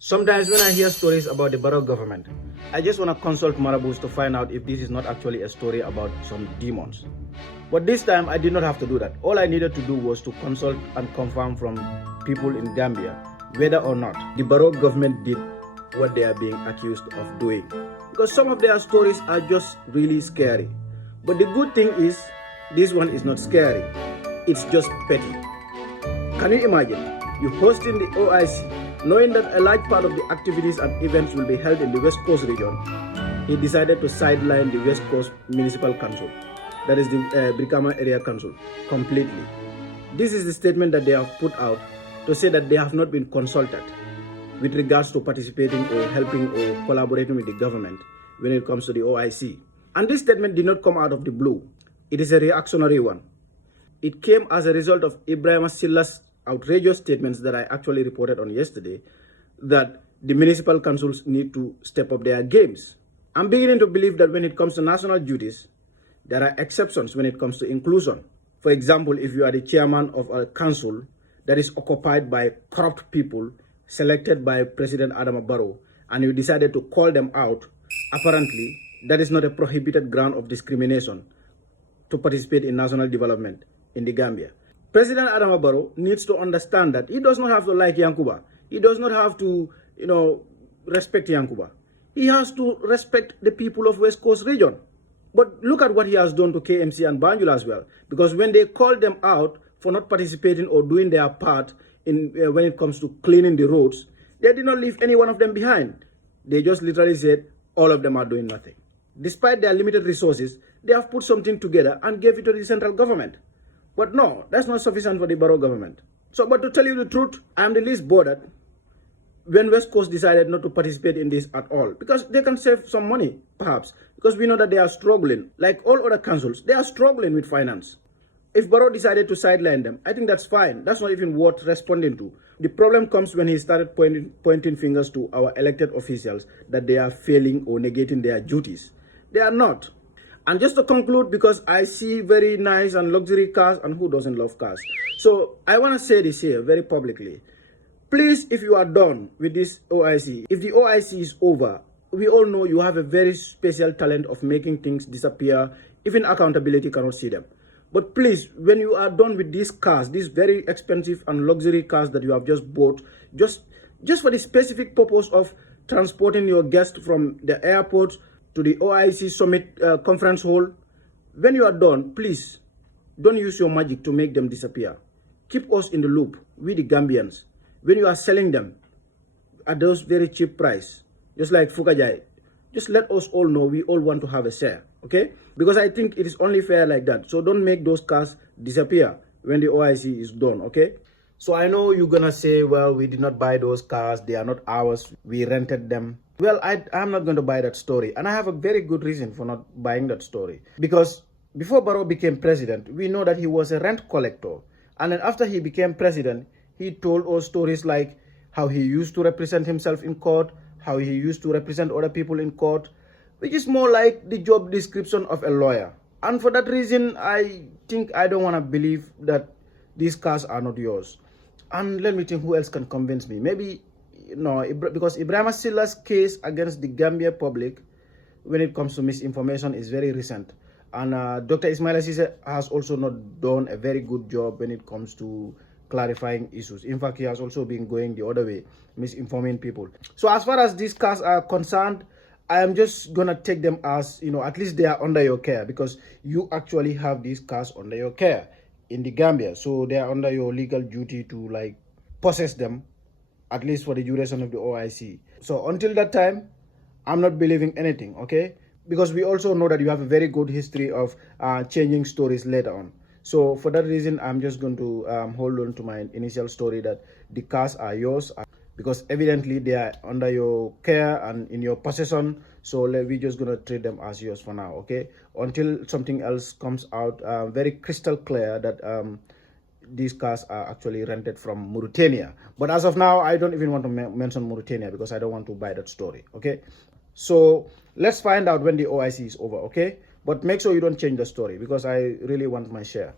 Sometimes when I hear stories about the Barrow government, I just want to consult marabouts to find out if this is not actually a story about some demons. But this time I did not have to do that. All I needed to do was to consult and confirm from people in Gambia whether or not the Barrow government did what they are being accused of doing. Because some of their stories are just really scary. But the good thing is, this one is not scary. It's just petty. Can you imagine? You hosting the OIC, knowing that a large part of the activities and events will be held in the West Coast region. He decided to sideline the West Coast Municipal Council, that is the Brikama Area Council, completely. This is the statement that they have put out to say that they have not been consulted with regards to participating or helping or collaborating with the government when it comes to the OIC. And this statement did not come out of the blue. It is a reactionary one. It came as a result of Ebrima Sillah's outrageous statements that I actually reported on yesterday, that the municipal councils need to step up their games. I'm beginning to believe that when it comes to national duties, there are exceptions when it comes to inclusion. For example, if you are the chairman of a council that is occupied by corrupt people selected by President Barrow, and you decided to call them out, apparently that is not a prohibited ground of discrimination to participate in national development in the Gambia. President Barrow needs to understand that he does not have to like Yankuba. He does not have to, respect Yankuba. He has to respect the people of West Coast region. But look at what he has done to KMC and Banjul as well. Because when they called them out for not participating or doing their part in when it comes to cleaning the roads, they did not leave any one of them behind. They just literally said all of them are doing nothing. Despite their limited resources, they have put something together and gave it to the central government. But no, that's not sufficient for the Barrow government. So, but to tell you the truth, I'm the least bothered when West Coast decided not to participate in this at all. Because they can save some money, perhaps. Because we know that they are struggling. Like all other councils, they are struggling with finance. If Barrow decided to sideline them, I think that's fine. That's not even worth responding to. The problem comes when he started pointing fingers to our elected officials that they are failing or negating their duties. They are not. And just to conclude, because I see very nice and luxury cars, and who doesn't love cars? So I want to say this here very publicly. Please, if you are done with this OIC, if the OIC is over, we all know you have a very special talent of making things disappear. Even accountability cannot see them. But please, when you are done with these cars, these very expensive and luxury cars that you have just bought, just for the specific purpose of transporting your guests from the airport to the OIC Summit conference hall, when you are done, please don't use your magic to make them disappear. Keep us in the loop, we the Gambians. When you are selling them at those very cheap price, just like Fukajai, just let us all know we all want to have a share, okay? Because I think it is only fair like that. So don't make those cars disappear when the OIC is done, okay? So I know you're gonna say, well, we did not buy those cars, they are not ours, we rented them. Well, I'm not going to buy that story. And I have a very good reason for not buying that story. Because before Barrow became president, we know that he was a rent collector. And then after he became president, he told us stories like how he used to represent himself in court, how he used to represent other people in court, which is more like the job description of a lawyer. And for that reason, I think I don't want to believe that these cars are not yours. And let me think who else can convince me. Maybe, no, because Ebrima Sillah's case against the Gambia public when it comes to misinformation is very recent. And Dr. Ismaila Ceesay has also not done a very good job when it comes to clarifying issues. In fact, he has also been going the other way, misinforming people. So as far as these cars are concerned, I am just gonna take them as, at least they are under your care, because you actually have these cars under your care in the Gambia. So they are under your legal duty to possess them, at least for the duration of the OIC. So until that time, I'm not believing anything, okay? Because we also know that you have a very good history of changing stories later on. So for that reason, I'm just going to hold on to my initial story that the cars are yours, because evidently they are under your care and in your possession. So we're just going to treat them as yours for now, okay? Until something else comes out very crystal clear that these cars are actually rented from Mauritania. But as of now, I don't even want to mention Mauritania because I don't want to buy that story, okay? So let's find out when the OIC is over, okay? But make sure you don't change the story because I really want my share.